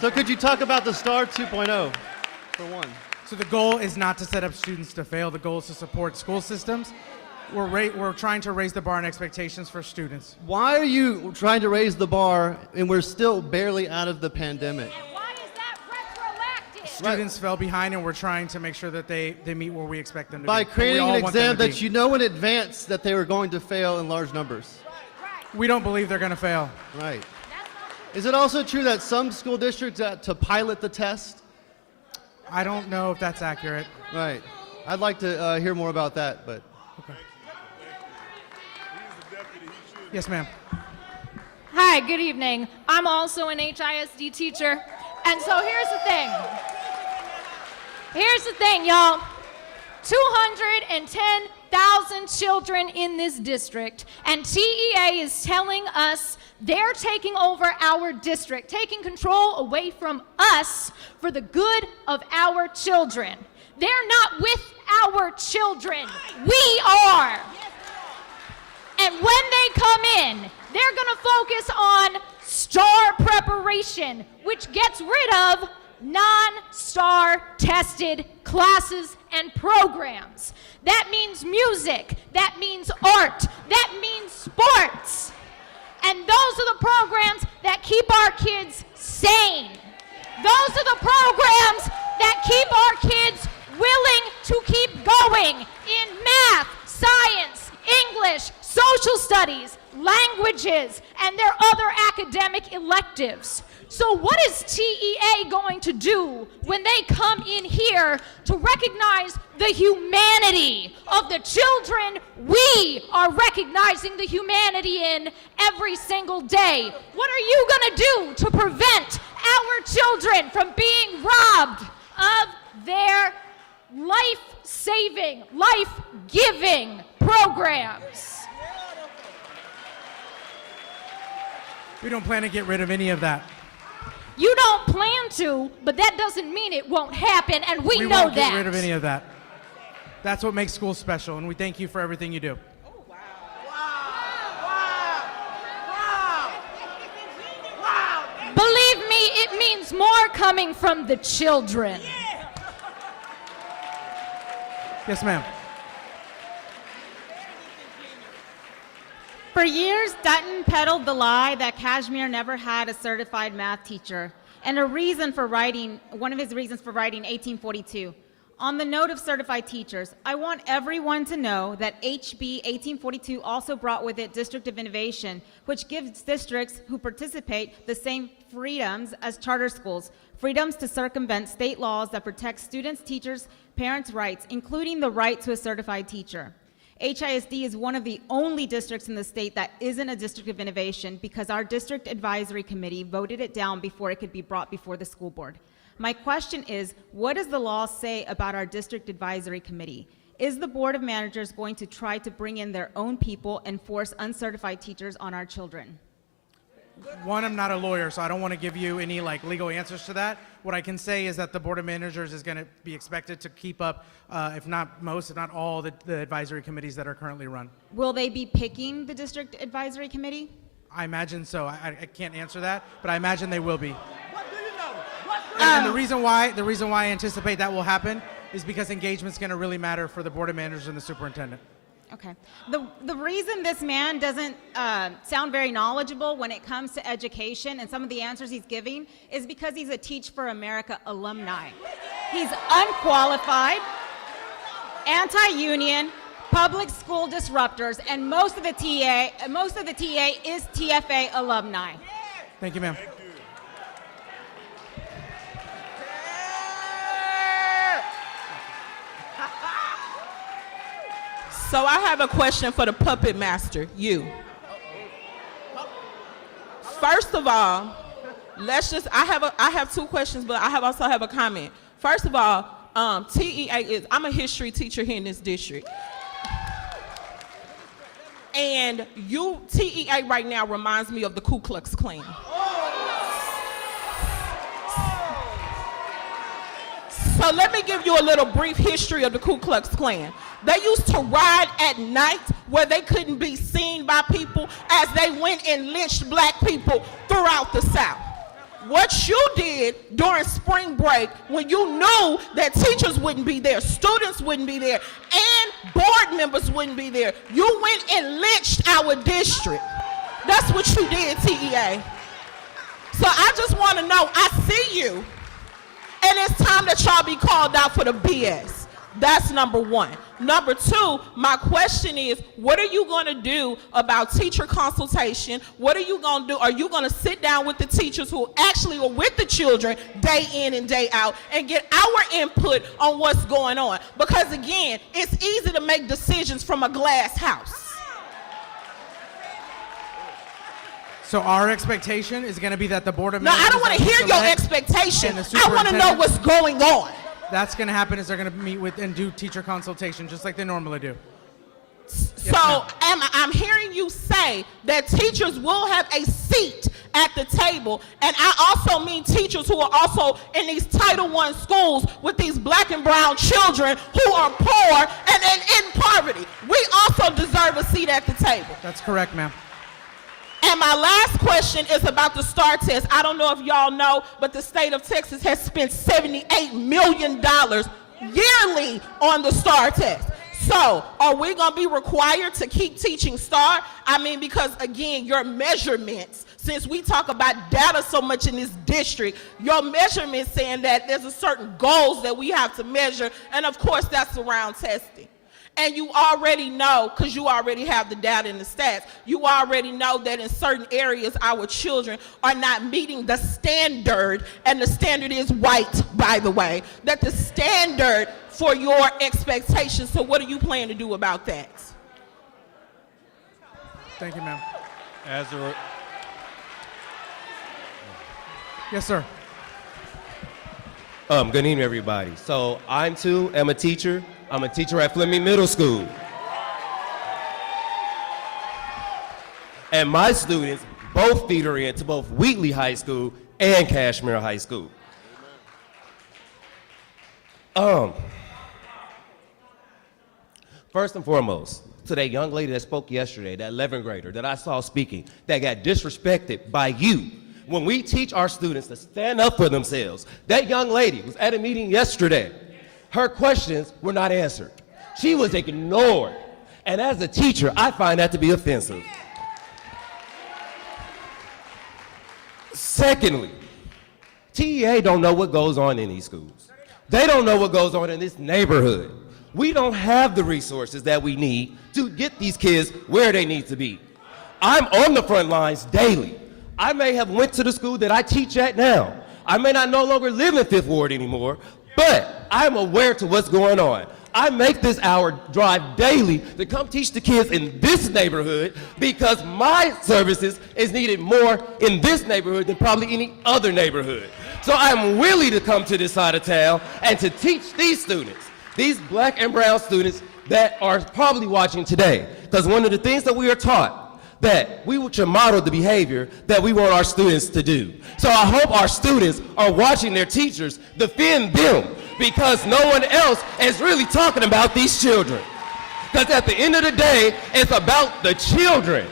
So could you talk about the STAR 2.0 for one? So the goal is not to set up students to fail. The goal is to support school systems. We're trying to raise the bar and expectations for students. Why are you trying to raise the bar and we're still barely out of the pandemic? students fell behind, and we're trying to make sure that they meet where we expect them to By be. creating an exam that you know in advance that they were going to fail in large numbers. We don't believe they're going to fail. Right. Is it also true that some school districts had to pilot the test? I don't know if that's accurate. Right. I'd like to hear more about that, but. Okay. Yes, ma'am. Hi, good evening. I'm also an HISD teacher. And so here's the thing. Here's the thing, y'all. 210,000 children in this district, and TEA is telling us they're taking over our district, taking control away from us for the good of our children. They're not with our children. We are. And when they come in, they're going to focus on STAR preparation, which gets rid of non-STAR tested classes and programs. That means music, that means art, that means sports. And those are the programs that keep our kids sane. Those are the programs that keep our kids willing to keep going in math, science, English, social studies, languages, and their other academic electives. So what is TEA going to do when they come in here to recognize the humanity of the children we are recognizing the humanity in every single day? What are you going to do to prevent our children from being robbed of their life-saving, life-giving programs? We don't plan to get rid of any of that. You don't plan to, but that doesn't mean it won't happen, and we know won't that. get rid of any of that. That's what makes school special, and we thank you for everything you do. Believe me, it means more coming from the children. Yes, ma'am. For years, Dutton peddled the lie that Kashmir never had a certified math teacher, and one of his reasons for writing 1842. On the note of certified teachers, I want everyone to know that HB 1842 also brought with it District of Innovation, which gives districts who participate the same freedoms as charter schools, freedoms to circumvent state laws that protect students, teachers, parents' rights, including the right to a certified teacher. HISD is one of the only districts in the state that isn't a District of Innovation because our District Advisory Committee voted it down before it could be brought before the school board. My question is, what does the law say about our District Advisory Committee? Is the Board of Managers going to try to bring in their own people and force uncertified teachers on our children? One, I'm not a lawyer, so I don't want to give you any legal answers to that. What I can say is that the Board of Managers is going to be expected to keep up, if not most, if not all, the advisory committees that are currently run. Will they be picking the District Advisory Committee? I imagine so. I can't answer that, but I imagine they will be. And the reason why I anticipate that will happen is because engagement's going to really matter for the Board of Managers and the superintendent. Okay. The reason this man doesn't sound very knowledgeable when it comes to education and some of the answers he's giving is because he's a Teach for America alumni. He's unqualified, anti-union, public school disruptors, and most of the TA is TFA alumni. Thank you, ma'am. So I have a question for the puppet master, you. First of all, I have two questions, but I also have a comment. First of all, TEA I'm a history teacher here in this district. And TEA right now reminds me of the Ku Klux Klan. So let me give you a little brief history of the Ku Klux Klan. They used to ride at night where they couldn't be seen by people as they went and lynched black people throughout the South. What you did during spring break when you knew that teachers wouldn't be there, students wouldn't be there, and board members wouldn't be there, you went and lynched our district. That's what you did, TEA. So I just want to know, I see you. And it's time that y'all be called out for the BS. That's number one. Number two, my question is, what are you going to do about teacher consultation? What are you going to do? Are you going to sit down with the teachers who actually are with the children day in and day out and get our input on what's going on? Because again, it's easy to make decisions from a glass house. So our expectation is going to be that the Board of No, I Managers don't want to hear your select expectation. and the I want to know superintendent. what's going on. That's going to happen is they're going to meet with and do teacher consultation just like they normally do. So I'm hearing you say that teachers will have a seat at the table, and I also mean teachers who are also in these Title I schools with these black and brown children who are poor and in poverty. We also deserve a seat at the table. That's correct, ma'am. And my last question is about the STAR test. I don't know if y'all know, but the state of Texas has spent $78 million yearly on the STAR test. So, are we going to be required to keep teaching STAR? I mean, because again, your measurements, since we talk about data so much in this district, your measurements saying that there's a certain goals that we have to measure, and of course that's around testing. And you already know, because you already have the data and the stats, you already know that in certain areas our children are not meeting the standard, and the standard is white, by the way, that the standard for your expectations. So what do you plan to do about that? Thank you, ma'am. Yes, sir. Good evening, everybody. So I'm a teacher. I'm a teacher at Fleming Middle School. And my students both feeder into both Wheatley High School and Cashmere High School. First and foremost, to that young lady that spoke yesterday, that 11th grader that I saw speaking, that got disrespected by you. When we teach our students to stand up for themselves, that young lady was at a meeting yesterday. Her questions were not answered. She was ignored. And as a teacher, I find that to be offensive. Secondly, TEA don't know what goes on in these schools. They don't know what goes on in this neighborhood. We don't have the resources that we need to get these kids where they need to be. I'm on the front lines daily. I may have went to the school that I teach at now. I may not no longer live in Fifth Ward anymore, but I'm aware to what's going on. I make this hour drive daily to come teach the kids in this neighborhood because my services is needed more in this neighborhood than probably any other neighborhood. So I'm willing to come to this side of town and to teach these students, these black and brown students that are probably watching today. Because one of the things that we are taught that we should model the behavior that we want our students to do. So I hope our students are watching their teachers defend them because no one else is really talking about these children. Because at the end of the day, it's about the children,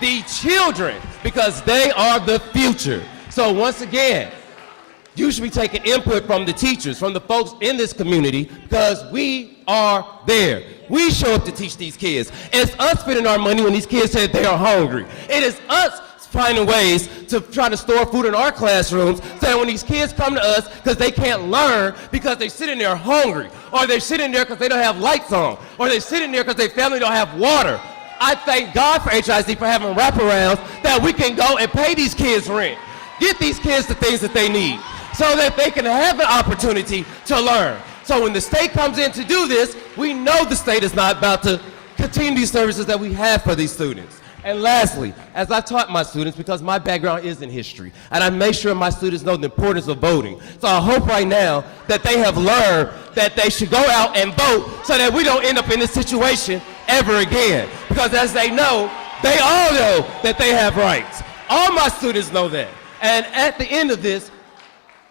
because they are the future. So once again, you should be taking input from the teachers, from the folks in this community, because we are there. We show up to teach these kids. It's us spending our money when these kids say they are hungry. It is us finding ways to try to store food in our classrooms so that when these kids come to us because they can't learn because they're sitting there hungry, or they're sitting there because they don't have lights on, or they're sitting there because their family don't have water. I thank God for HISD for having wraparounds that we can go and pay these kids rent. Get these kids the things that they need so that they can have an opportunity to learn. So when the state comes in to do this, we know the state is not about to continue these services that we have for these students. And lastly, as I taught my students, because my background is in history, and I make sure my students know the importance of voting. So I hope right now that they have learned that they should go out and vote so that we don't end up in this situation ever again. Because as they know, they all know that they have rights. All my students know that. And at the end of this,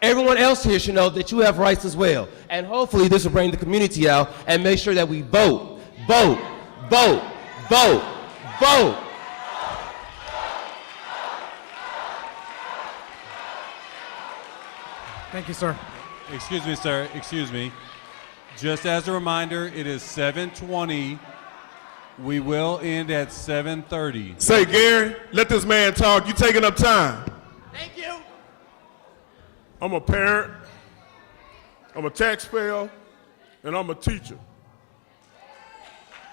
everyone else here should know that you have rights as well. And hopefully this will bring the community out and make sure that we vote, vote, vote, vote, vote. Thank you, sir. Excuse me, sir. Excuse me. Just as a reminder, it is 7:20. We will end at 7:30. Say, Gary, let this man talk. You taking up time. Thank you. I'm a parent. I'm a taxpayer, and I'm a teacher.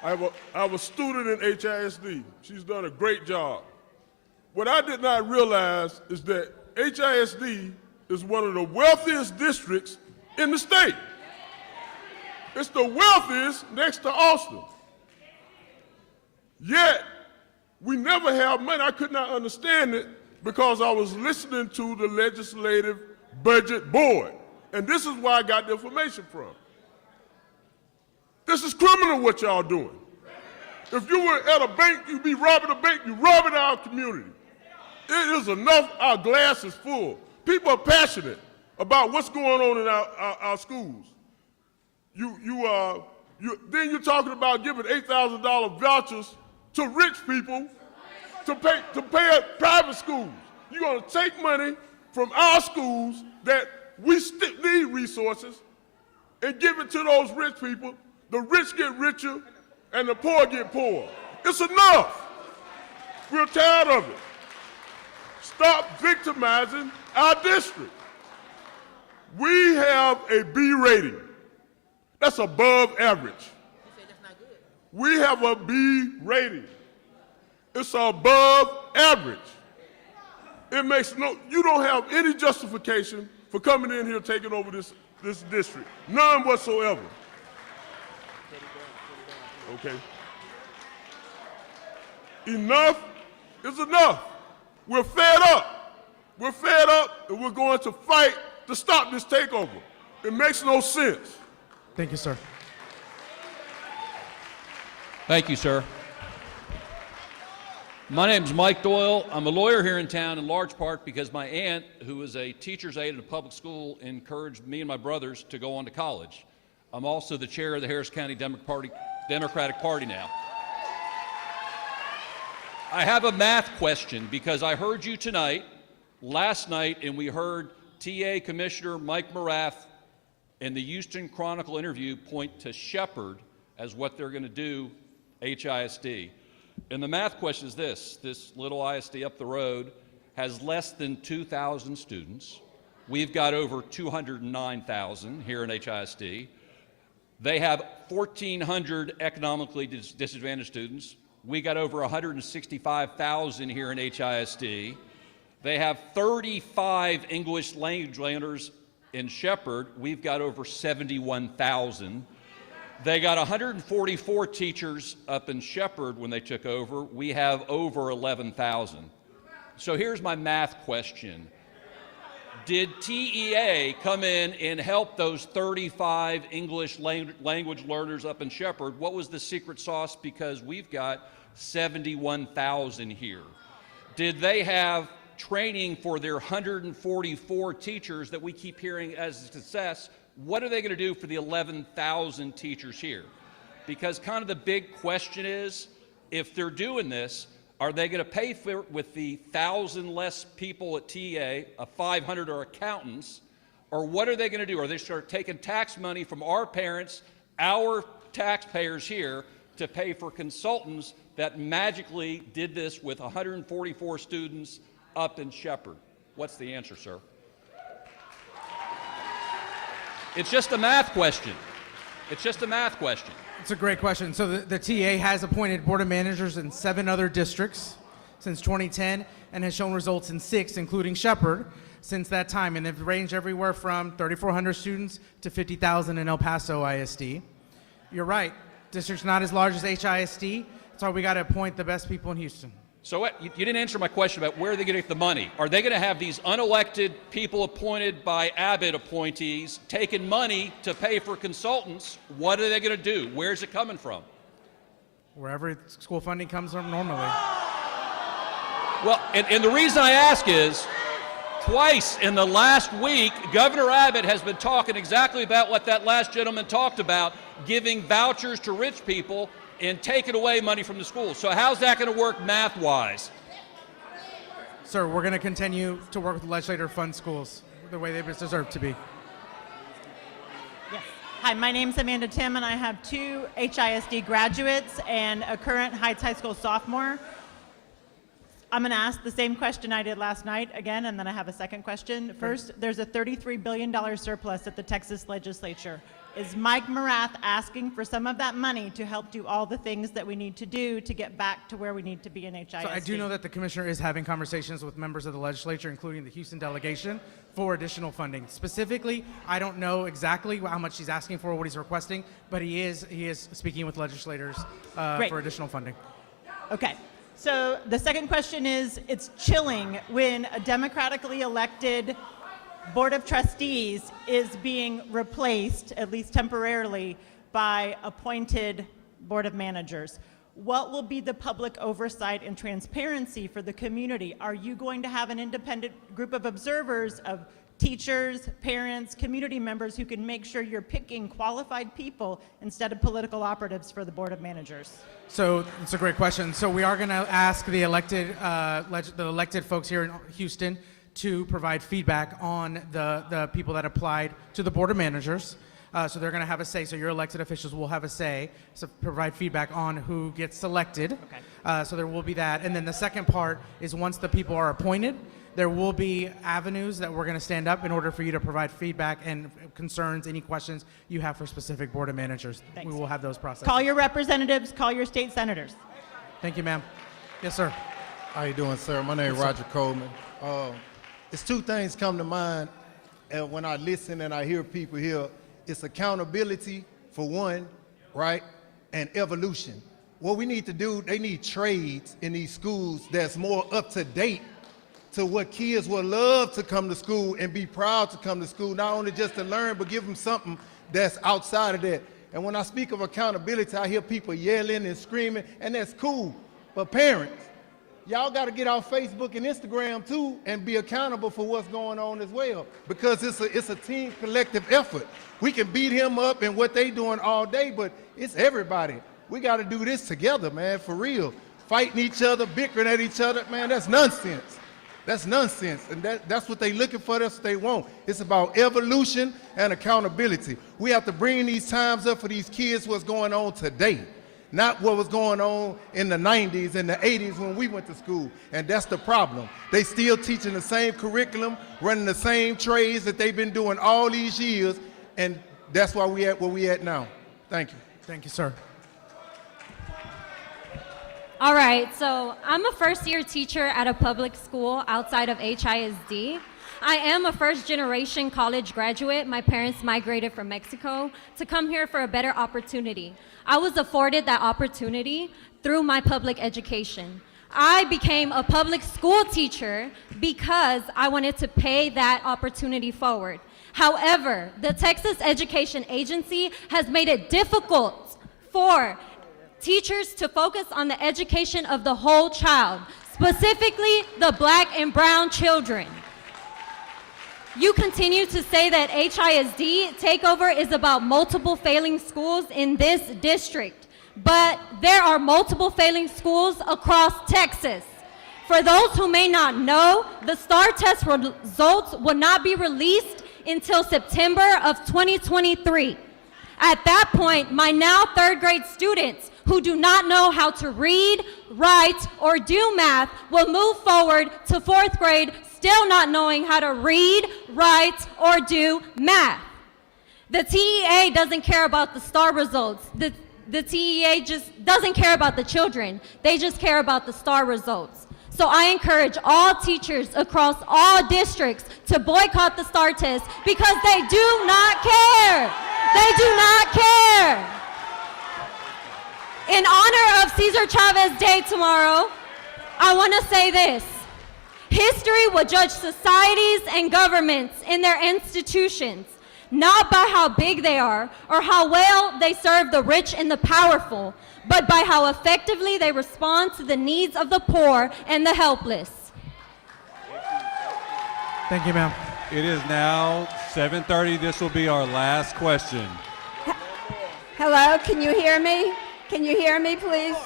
I have a student in HISD. She's done a great job. What I did not realize is that HISD is one of the wealthiest districts in the state. It's the wealthiest next to Austin. Yet, we never have money. I could not understand it because I was listening to the Legislative Budget Board. And this is where I got the information from. This is criminal what y'all doing. If you were at a bank, you'd be robbing a bank, you're robbing our community. It is enough, our glass is full. People are passionate about what's going on in our schools. Then you're talking about giving $8,000 vouchers to rich people to pay at private schools. You're going to take money from our schools that we need resources and give it to those rich people. The rich get richer and the poor get poorer. It's enough. We're tired of it. Stop victimizing our district. We have a B rating. That's above average. We have a B rating. It's above average. It makes you don't have any justification for coming in here taking over this district. None whatsoever. Okay. Enough is enough. We're fed up. We're fed up, and we're going to fight to stop this takeover. It makes no sense. Thank you, sir. Thank you, sir. My name's Mike Doyle. I'm a lawyer here in town in large part because my aunt, who is a teacher's aide in a public school, encouraged me and my brothers to go on to college. I'm also the chair of the Harris County Democratic Party now. I have a math question because I heard you tonight, last night, and we heard TA Commissioner Mike Morath in the Houston Chronicle interview point to Shepherd as what they're going to do HISD. And the math question is this little ISD up the road has less than 2,000 students. We've got over 209,000 here in HISD. They have 1,400 economically disadvantaged students. We got over 165,000 here in HISD. They have 35 English language learners in Shepherd. We've got over 71,000. They got 144 teachers up in Shepherd when they took over. We have over 11,000. So here's my math question. Did TEA come in and help those 35 English language learners up in Shepherd? What was the secret sauce? Because we've got 71,000 here. Did they have training for their 144 teachers that we keep hearing as a success? What are they going to do for the 11,000 teachers here? Because kind of the big question is, if they're doing this, are they going to pay for it with the 1,000 less people at TA, 500 are accountants, or what are they going to do? Are they start taking tax money from our parents, our taxpayers here, to pay for consultants that magically did this with 144 students up in Shepherd? What's the answer, sir? It's just a math question. It's just a math question. It's a great question. So the TA has appointed board of managers in 7 other districts since 2010 and has shown results in 6, including Shepherd, since that time. And they've ranged everywhere from 3,400 students to 50,000 in El Paso ISD. You're right. District's not as large as HISD. That's why we got to appoint the best people in Houston. So what, you didn't answer my question about where are they going to get the money. Are they going to have these unelected people appointed by Abbott appointees taking money to pay for consultants? What are they going to do? Where's it coming from? Wherever school funding comes from normally. Well, and the reason I ask is, twice in the last week, Governor Abbott has been talking exactly about what that last gentleman talked about, giving vouchers to rich people and taking away money from the schools. So how's that going to work math-wise? Sir, we're going to continue to work with the legislature to fund schools the way they deserve to be. Hi, my name's Amanda Tim, and I have 2 HISD graduates and a current Heights High School sophomore. I'm going to ask the same question I did last night again, and then I have a second question. First, there's a $33 billion surplus at the Texas legislature. Is Mike Morath asking for some of that money to help do all the things that we need to do to get back to where we need to be in HISD? So I do know that the commissioner is having conversations with members of the legislature, including the Houston delegation, for additional funding. Specifically, I don't know exactly how much he's asking for or what he's requesting, but he is speaking with legislators for additional funding. Okay. So the second question is, it's chilling when a democratically elected Board of Trustees is being replaced, at least temporarily, by appointed Board of Managers. What will be the public oversight and transparency for the community? Are you going to have an independent group of observers of teachers, parents, community members who can make sure you're picking qualified people instead of political operatives for the Board of Managers? So it's a great question. So we are going to ask the elected folks here in Houston to provide feedback on the people that applied to the Board of Managers. So they're going to have a say. So your elected officials will have a say. So provide feedback on who gets selected. Okay. So there will be that. And then the second part is once the people are appointed, there will be avenues that we're going to stand up in order for you to provide feedback and concerns, any questions you have for specific Board of Managers. Thanks. We will have those processes. Call your representatives, call your state senators. Thank you, ma'am. Yes, sir. How you doing, sir? My name is Roger Coleman. It's two things come to mind when I listen and I hear people here. It's accountability, for one, right, and evolution. What we need to do, they need trades in these schools that's more up to date to what kids would love to come to school and be proud to come to school, not only just to learn, but give them something that's outside of that. And when I speak of accountability, I hear people yelling and screaming, and that's cool. But parents, y'all got to get off Facebook and Instagram too and be accountable for what's going on as well, because it's a team collective effort. We can beat him up and what they doing all day, but it's everybody. We got to do this together, man, for real. Fighting each other, bickering at each other, man, that's nonsense. That's nonsense, and that's what they looking for, that's what they want. It's about evolution and accountability. We have to bring these times up for these kids, what's going on today, not what was going on in the 90s and the 80s when we went to school, and that's the problem. They still teaching the same curriculum, running the same trades that they've been doing all these years, and that's why we at where we at now. Thank you. Thank you, sir. All right, so I'm a first-year teacher at a public school outside of HISD. I am a first-generation college graduate. My parents migrated from Mexico to come here for a better opportunity. I was afforded that opportunity through my public education. I became a public school teacher because I wanted to pay that opportunity forward. However, the Texas Education Agency has made it difficult for teachers to focus on the education of the whole child, specifically the Black and brown children. You continue to say that HISD takeover is about multiple failing schools in this district, but there are multiple failing schools across Texas. For those who may not know, the STAR test results will not be released until September of 2023. At that point, my now third grade students who do not know how to read, write, or do math will move forward to fourth grade still not knowing how to read, write, or do math. The TEA doesn't care about the STAR results. The TEA just doesn't care about the children. They just care about the STAR results. So I encourage all teachers across all districts to boycott the STAR test because they do not care. They do not care. In honor of Cesar Chavez Day tomorrow, I want to say this. History will judge societies and governments in their institutions, not by how big they are or how well they serve the rich and the powerful, but by how effectively they respond to the needs of the poor and the helpless. Thank you, ma'am. It is now 7:30. This will be our last question. Hello, can you hear me? Can you hear me, please?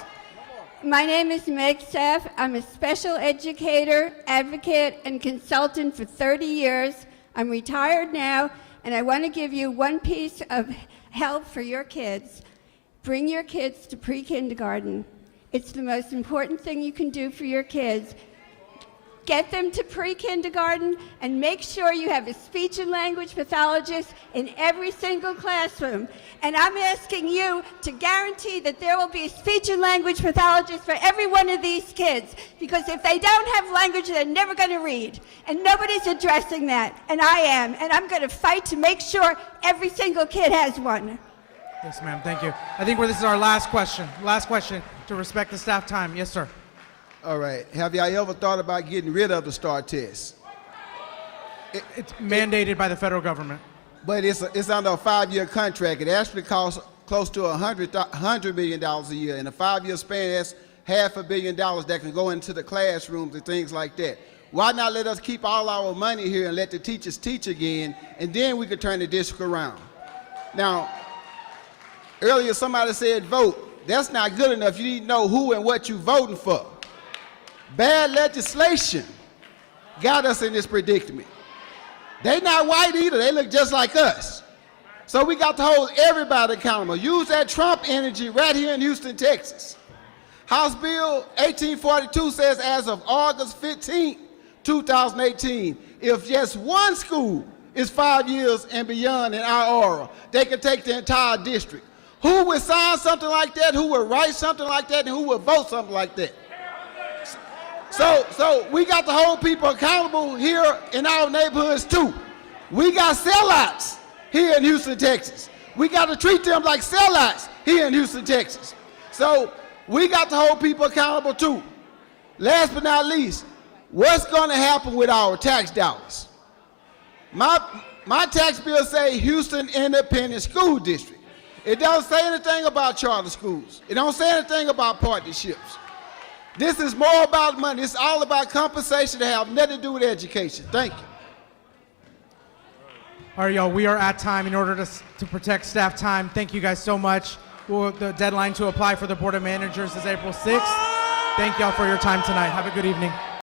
My name is Meg Seff. I'm a special educator, advocate, and consultant for 30 years. I'm retired now, and I want to give you one piece of help for your kids. Bring your kids to pre-kindergarten. It's the most important thing you can do for your kids. get them to pre-kindergarten, and make sure you have a speech and language pathologist in every single classroom. And I'm asking you to guarantee that there will be a speech and language pathologist for every one of these kids, because if they don't have language, they're never going to read. And nobody's addressing that, and I am. And I'm going to fight to make sure every single kid has one. Yes, ma'am, thank you. I think this is our last question. Last question to respect the staff time. Yes, sir. All right. Have y'all ever thought about getting rid of the STAR test? It's mandated by the federal government. But it's under a 5-year contract. It actually costs close to $100 million a year. In a 5-year span, that's $500 million that can go into the classrooms and things like that. Why not let us keep all our money here and let the teachers teach again, and then we could turn the district around? Now, earlier somebody said vote. That's not good enough. You need to know who and what you're voting for. Bad legislation got us in this predicament. They not white either. They look just like us. So we got to hold everybody accountable. Use that Trump energy right here in Houston, Texas. House Bill 1842 says as of August 15, 2018, if just one school is 5 years and beyond in our aura, they can take the entire district. Who would sign something like that? Who would write something like that? And who would vote something like that? So we got to hold people accountable here in our neighborhoods too. We got sellouts here in Houston, Texas. We got to treat them like sellouts here in Houston, Texas. So we got to hold people accountable too. Last but not least, what's going to happen with our tax dollars? My tax bill say Houston Independent School District. It don't say anything about charter schools. It don't say anything about partnerships. This is more about money. It's all about compensation that have nothing to do with education. Thank you. All right, y'all, we are at time. In order to protect staff time, thank you guys so much. The deadline to apply for the Board of Managers is April 6th. Thank y'all for your time tonight. Have a good evening.